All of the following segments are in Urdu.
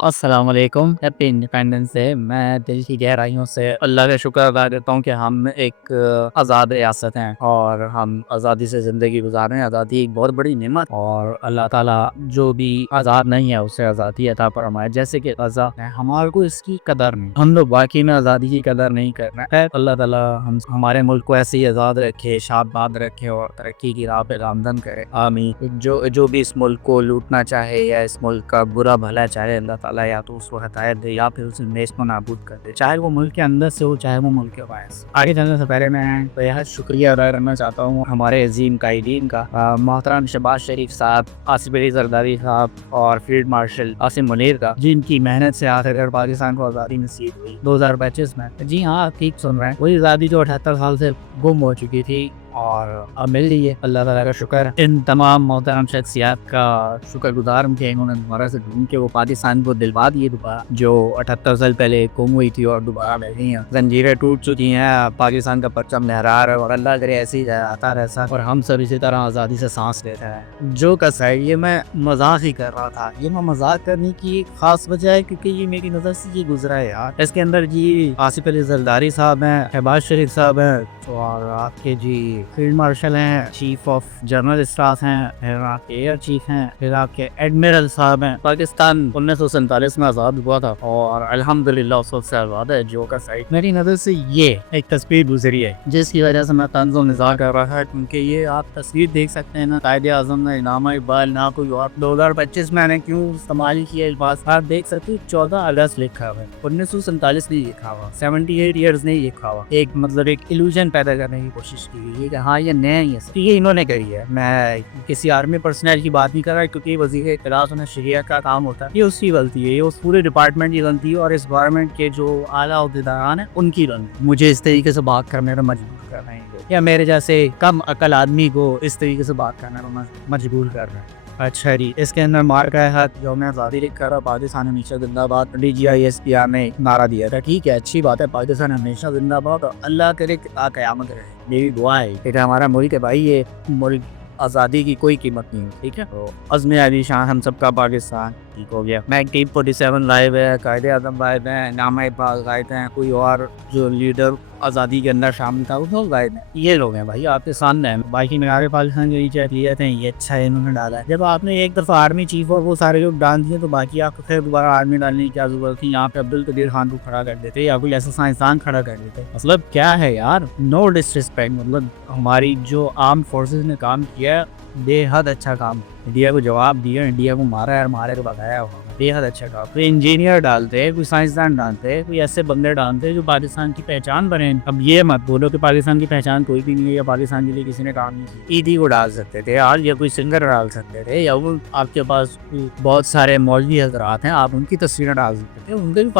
السلام علیکم، ہیپی انڈیپینڈنس ڈے۔ میں دل کی گہرائیوں سے اللہ کا شکر ادا کرتا ہوں کہ ہم ایک آزاد ریاست ہیں اور ہم آزادی سے زندگی گزار رہے ہیں۔ آزادی ایک بہت بڑی نعمت اور اللہ تعالیٰ جو بھی آزاد نہیں ہے اسے آزادی عطا فرمائے، جیسے کہ غزہ ہے، ہمارے کو اس کی قدر نہیں، ہم لوگ واقعی میں آزادی کی قدر نہیں کر رہے ہیں۔ اللہ تعالیٰ ہمارے ملک کو ایسے ہی آزاد رکھے، شاد باد رکھے اور ترقی کی راہ پہ گامزن کرے، آمین۔ جو بھی اس ملک کو لوٹنا چاہے یا اس ملک کا برا بھلا چاہے، اللہ تعالیٰ یا تو اس کو ہدایت دے یا پھر اسے نیست و نابود کر دے، چاہے وہ ملک کے اندر سے ہو چاہے وہ ملک کے باہر سے۔ آگے چلنے سے پہلے میں بہت شکریہ ادا کرنا چاہتا ہوں ہمارے عظیم قائدین کا، محترم شہباز شریف صاحب، آصف علی زرداری صاحب اور فیلڈ مارشل عاصم منیر کا، جن کی محنت سے آخر پاکستان کو آزادی نصیب ہوئی 2025 میں۔ جی ہاں، آپ ٹھیک سن رہے ہیں، وہی آزادی جو 78 سال سے گم ہو چکی تھی اور اب مل رہی ہے۔ اللہ تعالیٰ کا شکر ہے۔ ان تمام محترم شخصیات کا شکر گزار ہوں کہ انہوں نے دوبارہ سے ڈھونڈ کے وہ پاکستان کو دلوا دیے دوبارہ، جو 78 سال پہلے گم ہوئی تھی اور دوبارہ مل رہی ہیں۔ زنجیریں ٹوٹ چکی ہیں، پاکستان کا پرچم لہرا رہا ہے اور اللہ کرے ایسے ہی آتا رہتا اور ہم سب اسی طرح آزادی سے سانس لیتے ہیں۔ جو کس ہے، یہ میں مذاق ہی کر رہا تھا، یہ میں مذاق کرنے کی ایک خاص وجہ ہے کیونکہ یہ میری نظر سے یہ گزرا ہے یار۔ اس کے اندر جی آصف علی زرداری صاحب ہیں، شہباز شریف صاحب ہیں اور آپ کے جی فیلڈ مارشل ہیں، چیف آف جنرل اسٹاف ہیں، پھر آپ کے ایئر چیف ہیں، پھر آپ کے ایڈمرل صاحب ہیں۔ پاکستان 1947 میں آزاد ہوا تھا اور الحمدللہ اس وقت سے آزاد ہے۔ جو کا سائٹ میری نظر سے یہ ایک تصویر گزری ہے جس کی وجہ سے میں طنز و مزاح کر رہا ہے، کیونکہ یہ آپ تصویر دیکھ سکتے ہیں نا، قائد اعظم نے، علامہ اقبال نہ کوئی اور۔ 2025 میں نے کیوں استعمال کیا الفاظ آپ دیکھ سکتے ہیں، 14 اگست لکھا ہوا ہے، 1947 نہیں لکھا ہوا، 78 ایئرز نہیں لکھا ہوا۔ ایک مطلب ایک ایلوژن پیدا کرنے کی کوشش کی گئی ہے کہ ہاں یہ نیا ہی ہے، یہ انہوں نے کری ہے۔ میں کسی آرمی پرسنل کی بات نہیں کر رہا کیونکہ وزیر اطلاع انہیں شریعت کا کام ہوتا ہے، یہ اس کی غلطی ہے، یہ اس پورے ڈپارٹمنٹ کی غلطی ہے اور اس گورنمنٹ کے جو اعلیٰ عہدیداران ہیں ان کی غلطی۔ مجھے اس طریقے سے بات کرنے پر مجبور کر رہے ہیں یا میرے جیسے کم عقل آدمی کو اس طریقے سے بات کرنے پر مجبور کر رہے ہیں۔ اچھا جی، اس کے اندر مار کا ہاتھ جو میں آزادی لکھ کر رہا، پاکستان ہمیشہ زندہ باد، D G I S P R نے نعرہ دیا تھا، ٹھیک ہے، اچھی بات ہے، پاکستان ہمیشہ زندہ باد اور اللہ کرے کہ قیامت رہے، میری دعا ہے کہ ہمارا ملک ہے بھائی، یہ ملک آزادی کی کوئی قیمت نہیں ہے، ٹھیک ہے۔ تو عزم علی شان ہم سب کا پاکستان ٹھیک ہو گیا۔ 1947 لائیو ہے، قائد اعظم غائب ہیں، علامہ اقبال غائب ہیں، کوئی اور جو لیڈر آزادی کے اندر شامل تھا وہ غائب ہیں۔ یہ لوگ ہیں بھائی آپ کے سامنے ہیں، باقی میں آگے پاکستان جو چاہتے ہیں یہ اچھا ہے انہوں نے ڈالا ہے۔ جب آپ نے ایک دفعہ آرمی چیف اور وہ سارے لوگ ڈال دیے تو باقی آپ کو پھر دوبارہ آرمی ڈالنے کی کیا ضرورت تھی؟ یہاں پہ عبدالقدیر خان کو کھڑا کر دیتے یا کوئی ایسا سائنسدان کھڑا کر دیتے۔ مطلب کیا ہے یار، نو ڈسرسپیکٹ، مطلب ہماری جو آرم فورسز نے کام کیا بے حد اچھا کام، انڈیا کو جواب دیا، انڈیا کو مارا ہے اور مارے کو بتایا ہوا، بے حد اچھا کام۔ کوئی انجینئر ڈالتے، کوئی سائنسدان ڈالتے، کوئی ایسے بندے ڈالتے جو پاکستان کی پہچان بنے۔ اب یہ مت بولو کہ پاکستان کی پہچان کوئی بھی نہیں ہے یا پاکستان کے لیے کسی نے کام نہیں کیا۔ ایدھی کو ڈال سکتے تھے آج، یا کوئی سنگر ڈال سکتے تھے، یا وہ آپ کے پاس بہت سارے مولوی حضرات ہیں، آپ ان کی تصویریں ڈال سکتے تھے، ان کے بھی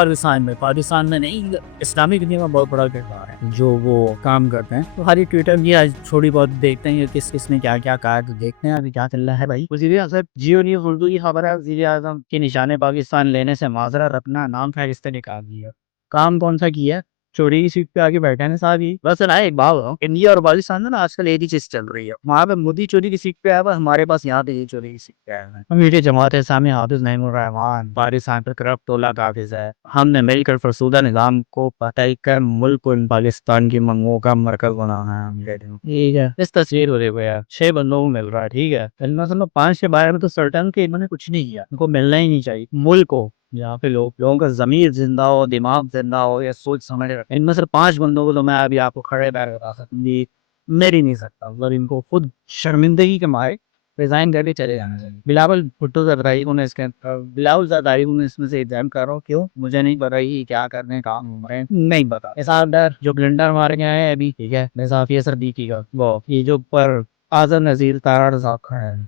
پاکستان میں نہیں، اسلامی دنیا میں بہت بڑا کردار ہے جو وہ کام کرتے ہیں۔ تو ہماری ٹویٹر بھی آج تھوڑی بہت دیکھتے ہیں کہ کس نے کیا کیا کہا، تو دیکھتے ہیں ابھی کیا چل رہا ہے بھائی۔ وزیر اعظم جیو نیوز اردو کی خبر ہے، وزیر اعظم کے نشانے پاکستان لینے سے معذرت، اپنا نام فہرست نکال دیا۔ کام کون سا کیا؟ چوری کی سیٹ پہ آگے بیٹھے ہیں صاحب ہی۔ بس ایک بات ہو، انڈیا اور پاکستان میں نا آج کل ایک ہی چیز چل رہی ہے، وہاں پہ مودی چوری کی سیٹ پہ آیا ہوا، ہمارے پاس یہاں پہ یہ چوری کی سیٹ پہ آیا ہے۔ میری جماعت اسلامی حافظ نعیم الرحمان پاکستان پہ کرپٹ ٹولہ قابض ہے، ہم نے مل کر فرسودہ نظام کو پٹائی کر ملک کو پاکستان کی منگوں کا مرکز بنانا ہے۔ ٹھیک ہے، اس تصویر ہو رہی ہے 6 بندوں کو مل رہا ہے، ٹھیک ہے، 5 کے بارے میں تو سرٹن کہ انہوں نے کچھ نہیں کیا، ان کو ملنا ہی نہیں چاہیے۔ ملک کو جہاں پہ لوگوں کا ضمیر زندہ ہو، دماغ زندہ ہو یا سوچ سمجھ رہے، ان میں سے 5 بندوں کو تو میں ابھی آپ کو کھڑے پیر بتا سکتا ہوں مر ہی نہیں سکتا، مطلب ان کو خود شرمندگی کے مارے ریزائن کر کے چلے جانا چاہیے۔ بلاول بھٹو زرداری کو بلاول زرداری کو اس میں سے ایگزام کر رہا ہوں، کیوں مجھے نہیں پتا یہ کیا کرنے کام ہو رہے ہیں، نہیں پتا۔ اسحاق ڈار جو بلنڈر مارے گئے ہیں ابھی، ٹھیک ہے، نظافی صدیقی کا وہ یہ جو پر اعظم نذیر تارڑ صاحب کھڑے ہیں،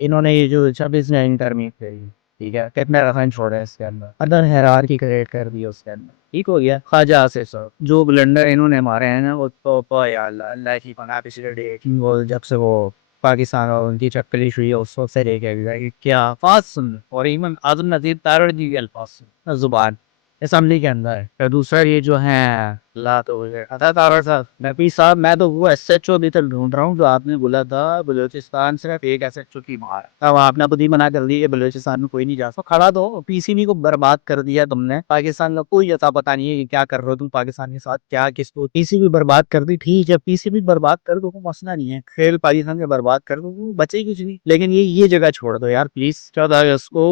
انہوں نے یہ جو 26 میں ترمیم کری، ٹھیک ہے، کتنے رفن چھوڑے اس کے اندر، ادر حرار کی کریٹ کر دی اس کے اندر، ٹھیک ہو گیا۔ خواجہ آصف صاحب جو بلنڈر انہوں نے مارے ہیں نا، وہ تو یا اللہ کی پناہ، پچھلے ڈیٹ وہ جب سے وہ پاکستان اور ان کی چکلی ہوئی ہے اس وقت سے لے کے کیا الفاظ سن، اور ایون اعظم نذیر تارڑ جی کے الفاظ سن زبان اسمبلی کے اندر ہے۔ دوسرا یہ جو ہے اللہ تو طاہر صاحب نبی صاحب میں تو وہ ایس ایچ او ابھی تک ڈھونڈ رہا ہوں جو آپ نے بولا تھا بلوچستان صرف ایک ایس ایچ او کی مار ہے. اب آپ نے خود ہی منع کر دی کہ بلوچستان میں کوئی نہیں جا سکتا. کھڑا دو پی سی بی کو برباد کر دیا تم نے. پاکستان کا کوئی اتا پتا نہیں ہے کہ کیا کر رہے ہو تم پاکستان کے ساتھ, کیا کس کو پی سی بی برباد کر دی. ٹھیک ہے پی سی بی برباد کر دو, مسئلہ نہیں ہے. کھیل پاکستان کے برباد کر دو, بچے ہی کچھ نہیں. لیکن یہ جگہ چھوڑ دو یار پلیز. 14 اگست کو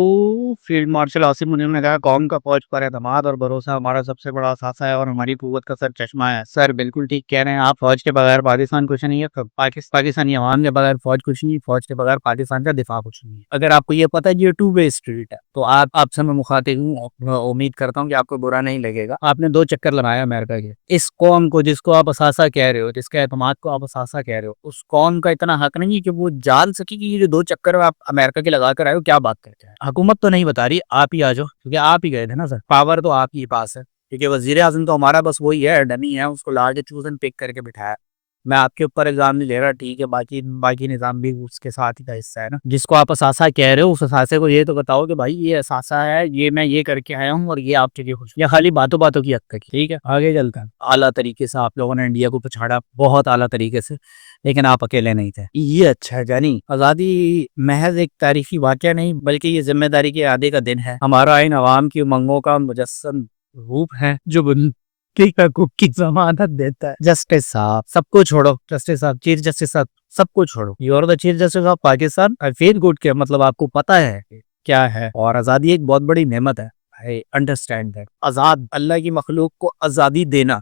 فیلڈ مارشل عاصم منیر نے کہا قوم کا فوج پر اعتماد اور بھروسہ ہمارا سب سے بڑا اثاثہ ہے اور ہماری قوت کا سر چشمہ ہے. سر بالکل ٹھیک کہہ رہے ہیں آپ. فوج کے بغیر پاکستان کچھ نہیں ہے. پاکستانی عوام کے بغیر فوج کچھ نہیں. فوج کے بغیر پاکستان کا دفاع کچھ نہیں ہے. اگر آپ کو یہ پتا ہے یہ ٹو وے اسٹریٹ ہے تو آپ سے میں مخاطب ہوں, امید کرتا ہوں کہ آپ کو برا نہیں لگے گا. آپ نے 2 چکر لگایا امریکہ کے. اس قوم کو جس کو آپ اثاثہ کہہ رہے ہو, جس کے اعتماد کو آپ اثاثہ کہہ رہے ہو, اس قوم کا اتنا حق نہیں ہے کہ وہ جان سکے کہ یہ جو 2 چکر آپ امریکہ کے لگا کر آئے ہو کیا بات کرتے ہیں. حکومت تو نہیں بتا رہی, آپ ہی آ جاؤ کیونکہ آپ ہی گئے تھے نا سر. پاور تو آپ ہی پاس ہے کیونکہ وزیر اعظم تو ہمارا بس وہی ہے, ڈمی ہے, اس کو لا کے چوزن پک کر کے بٹھایا. میں آپ کے اوپر الزام نہیں لے رہا, ٹھیک ہے, باقی نظام بھی اس کے ساتھ ہی کا حصہ ہے نا. جس کو آپ اثاثہ کہہ رہے ہو اس اثاثے کو یہ تو بتاؤ کہ بھائی یہ اثاثہ ہے, یہ میں یہ کر کے آیا ہوں اور یہ آپ کے لیے خوش, یا خالی باتوں باتوں کی حد تک. ٹھیک ہے آگے چلتا ہے. اعلیٰ طریقے سے آپ لوگوں نے انڈیا کو پچھاڑا, بہت اعلیٰ طریقے سے, لیکن آپ اکیلے نہیں تھے. یہ اچھا ہے جانی. آزادی محض ایک تاریخی واقعہ نہیں بلکہ یہ ذمہ داری کے اعادے کا دن ہے. ہمارا ان عوام کی امنگوں کا مجسم روپ ہے جو کی ضمانت دیتا ہے. جسٹس صاحب سب کو چھوڑو, جسٹس صاحب, چیف جسٹس صاحب سب کو چھوڑو. You are the chief justice of Pakistan. I feel good کہ مطلب آپ کو پتا ہے کیا ہے, اور آزادی ایک بہت بڑی نعمت ہے. I understand that. آزاد اللہ کی مخلوق کو آزادی دینا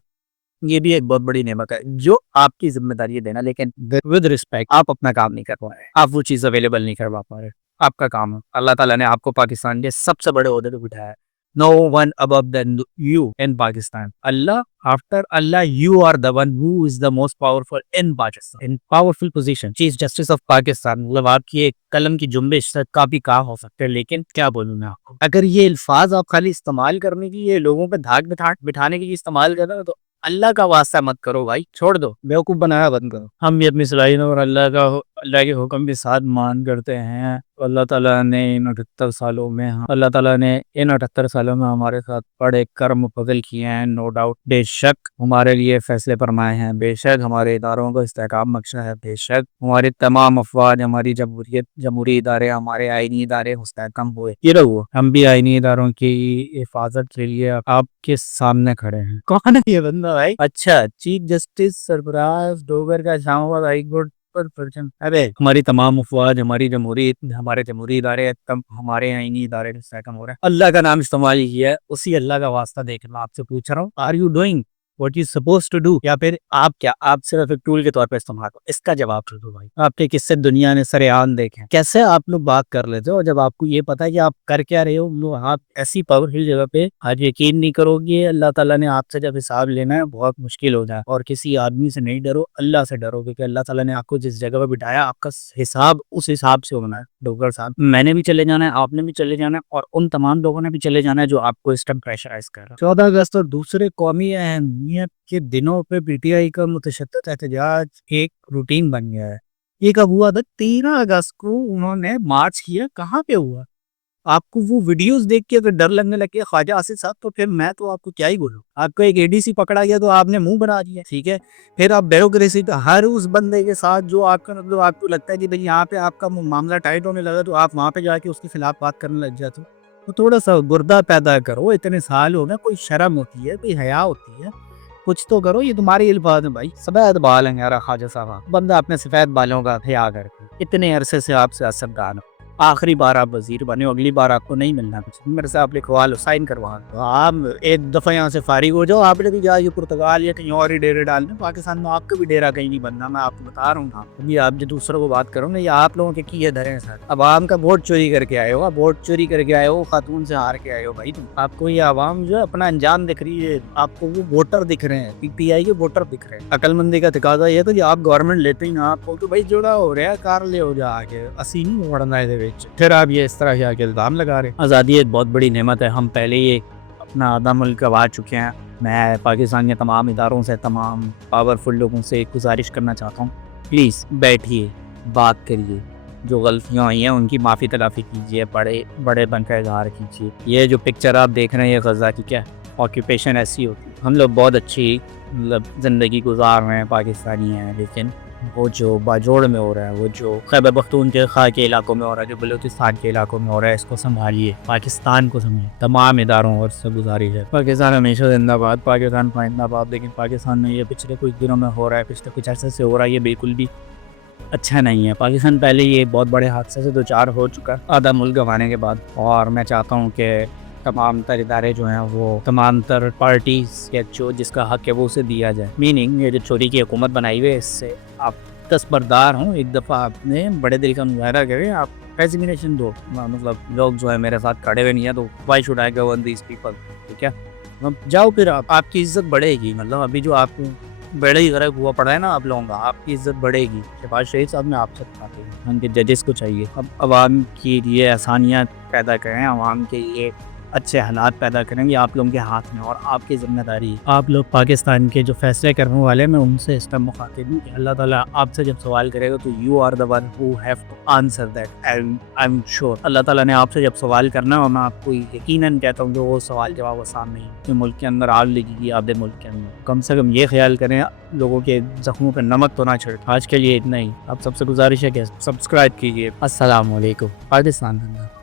یہ بھی ایک بہت بڑی نعمت ہے جو آپ کی ذمہ داری ہے دینا, لیکن ود رسپیکٹ آپ اپنا کام نہیں کر پا رہے, آپ وہ چیز اویلیبل نہیں کروا پا رہے. آپ کا کام ہے, اللہ تعالیٰ نے آپ کو پاکستان کے سب سے بڑے عہدے پہ بٹھایا ہے. No one above than you in Pakistan. Allah, after Allah, you are the one who is the most powerful in Pakistan. In powerful position. Chief Justice of Pakistan. مطلب آپ کی ایک قلم کی جنبش سے کافی کام ہو سکتے ہیں, لیکن کیا بولوں میں آپ کو, اگر یہ الفاظ آپ خالی استعمال کرنے کی, یہ لوگوں پہ دھاک بٹھانے کی استعمال کر رہے ہو تو اللہ کا واسطہ مت کرو بھائی, چھوڑ دو, بیوقوف بنایا بند کرو. ہم بھی اپنی صلاحیتوں اور اللہ کے حکم کے ساتھ مان کرتے ہیں. اللہ تعالیٰ نے ان 78 سالوں میں ہمارے ساتھ بڑے کرم فضل کیے ہیں, نو ڈاؤٹ. بے شک ہمارے لیے فیصلے فرمائے ہیں, بے شک ہمارے اداروں کو استحکام بخشا ہے, بے شک ہماری تمام افواج, ہماری جمہوری ادارے, ہمارے آئینی ادارے مستحکم ہوئے. یہ رہو ہم بھی آئینی اداروں کی حفاظت کے لیے آپ کے سامنے کھڑے ہیں. کون ہے یہ بندہ بھائی؟ اچھا, چیف جسٹس سرفراز ڈوگر کا اسلام آباد ہائی کورٹ پر پرچم. ارے ہماری تمام افواج, ہمارے جمہوری ادارے, ہمارے آئینی ادارے مستحکم ہو رہے ہیں. اللہ کا نام استعمال کیا ہے, اسی اللہ کا واسطہ دیکھ میں آپ سے پوچھ رہا ہوں, are you doing what you supposed to do, یا پھر آپ صرف ایک ٹول کے طور پہ استعمال کرو؟ اس کا جواب دو بھائی. آپ کے کس سے دنیا نے سر عام دیکھیں, کیسے آپ لوگ بات کر لیتے ہو جب آپ کو یہ پتا ہے کہ آپ کر کیا رہے ہو. آپ ایسی پاورفل جگہ پہ آج یقین نہیں کرو گے, اللہ تعالیٰ نے آپ سے جب حساب لینا ہے بہت مشکل ہو جائے. اور کسی آدمی سے نہیں ڈرو, اللہ سے ڈرو, کیونکہ اللہ تعالیٰ نے آپ کو جس جگہ پہ بٹھایا آپ کا حساب اس حساب سے ہونا ہے. ڈوگر صاحب میں نے بھی چلے جانا ہے, آپ نے بھی چلے جانا ہے, اور ان تمام لوگوں نے بھی چلے جانا ہے جو آپ کو اس ٹائم پریشرائز کر رہا ہے. 14 اگست اور دوسرے قومی اہمیت کے دنوں پہ پی ٹی آئی کا متشدد احتجاج ایک روٹین بن گیا ہے. یہ کب ہوا تھا؟ 13 اگست کو انہوں نے مارچ کیا. کہاں پہ ہوا؟ آپ کو وہ ویڈیوز دیکھ کے اگر ڈر لگنے لگے خواجہ آصف صاحب, تو پھر میں تو آپ کو کیا ہی بولوں. آپ کو ایک اے ڈی سی پکڑا گیا تو آپ نے منہ بنا دیا, ٹھیک ہے. پھر آپ بیوروکریسی ہر اس بندے کے ساتھ جو آپ کا مطلب آپ کو لگتا ہے کہ بھئی یہاں پہ آپ کا معاملہ ٹائٹ ہونے لگا تو آپ وہاں پہ جا کے اس کے خلاف بات کرنے لگ جاتے ہو. تو تھوڑا سا گردہ پیدا کرو, اتنے سال ہو گئے, کوئی شرم ہوتی ہے, کوئی حیا ہوتی ہے, کچھ تو کرو. یہ تمہاری الفاظ ہیں بھائی, سفید بال ہیں یار خواجہ صاحب. بندہ اپنے سفید بالوں کا حیا کر کے اتنے عرصے سے آپ سے سیاستدان ہو, آخری بار آپ وزیر بنے, اگلی بار آپ کو نہیں ملنا کچھ. میرے سے آپ لکھوا لو, سائن کروا لو, آپ ایک دفعہ یہاں سے فارغ ہو جاؤ. آپ نے بھی جا کے پرتگال یا کہیں اور ہی ڈیرے ڈالنے. پاکستان میں آپ کا بھی ڈیرا کہیں نہیں بننا, میں آپ کو بتا رہا ہوں. ابھی آپ جو دوسروں کو بات کرو نا, یہ آپ لوگوں کے کیے دھرے ہیں سر. عوام کا ووٹ چوری کر کے آئے ہو, ووٹ چوری کر کے آئے ہو, خاتون سے ہار کے آئے ہو بھائی. آپ کو یہ عوام جو ہے اپنا انجام دکھ رہی ہے, آپ کو وہ ووٹر دکھ رہے ہیں, پی ٹی آئی کے ووٹر دکھ رہے ہیں. عقل مندی کا تقاضا یہ تھا کہ آپ گورنمنٹ لیتے ہی نا, آپ کو بھائی جوڑا ہو رہا ہے کار لے ہو جا کے اسی نہیں وڑنا ہے. پھر آپ یہ اس طرح کے الزام لگا رہے ہیں. آزادی ایک بہت بڑی نعمت ہے, ہم پہلے ہی اپنا آدھا ملک گوا چکے ہیں. میں پاکستان کے تمام اداروں سے, تمام پاورفل لوگوں سے ایک گزارش کرنا چاہتا ہوں, پلیز بیٹھیے, بات کریے, جو غلطیاں ہوئی ہیں ان کی معافی تلافی کیجیے, بڑے بن کا اظہار کیجیے. یہ جو پکچر آپ دیکھ رہے ہیں یہ غزہ کی کیا ہے, آکیوپیشن ایسی ہوتی ہے. ہم لوگ بہت اچھی مطلب زندگی گزار رہے ہیں، پاکستانی ہیں، لیکن وہ جو باجوڑ میں ہو رہا ہے، وہ جو خیبر پختونخوا کے علاقوں میں ہو رہا ہے، جو بلوچستان کے علاقوں میں ہو رہا ہے، اس کو سنبھالیے، پاکستان کو سنبھالیے. تمام اداروں اور سے گزارش ہے. پاکستان ہمیشہ زندہ باد، پاکستان زندہ باد. لیکن پاکستان میں یہ پچھلے کچھ دنوں میں ہو رہا ہے، پچھلے کچھ عرصے سے ہو رہا ہے، یہ بالکل بھی اچھا نہیں ہے. پاکستان پہلے یہ بہت بڑے حادثے سے دوچار ہو چکا آدھا ملک گنوانے کے بعد، اور میں چاہتا ہوں کہ تمام تر ادارے جو ہیں وہ تمام تر پارٹیز کے جو جس کا حق ہے وہ اسے دیا جائے. میننگ یہ جو چوری کی حکومت بنائی ہوئی ہے، اس سے آپ دستبردار ہوں. ایک دفعہ آپ نے بڑے دل کا مظاہرہ کریں، آپ ریزگنیشن دو. مطلب لوگ جو ہے میرے ساتھ کھڑے ہوئے نہیں ہیں، تو why should I govern these people. ٹھیک ہے، جاؤ پھر آپ کی عزت بڑھے گی. مطلب ابھی جو آپ بڑے ہی غرق ہوا پڑا ہے نا آپ لوگوں کا، آپ کی عزت بڑھے گی. شہباز شریف صاحب نے آپ سے بتاتے ہیں، ہم کے ججز کو چاہیے اب عوام کے لیے آسانیاں پیدا کریں، عوام کے لیے اچھے حالات پیدا کریں. یہ آپ لوگوں کے ہاتھ میں اور آپ کی ذمہ داری ہے. آپ لوگ پاکستان کے جو فیصلے کرنے والے، میں ان سے اس طرح مخاطب ہوں کہ اللہ تعالیٰ آپ سے جب سوال کرے گا تو you are the one who have to answer that. And I am sure اللہ تعالیٰ نے آپ سے جب سوال کرنا ہے، اور میں آپ کو یقیناً کہتا ہوں کہ وہ سوال جواب آسان نہیں ہے. کہ ملک کے اندر آگ لگے گی، آدھے ملک کے اندر، کم سے کم یہ خیال کریں لوگوں کے زخموں پہ نمک تو نہ چھڑ. آج کے لیے اتنا ہی. آپ سب سے گزارش ہے کہ سبسکرائب کیجیے. السلام علیکم. پاکستان زندہ.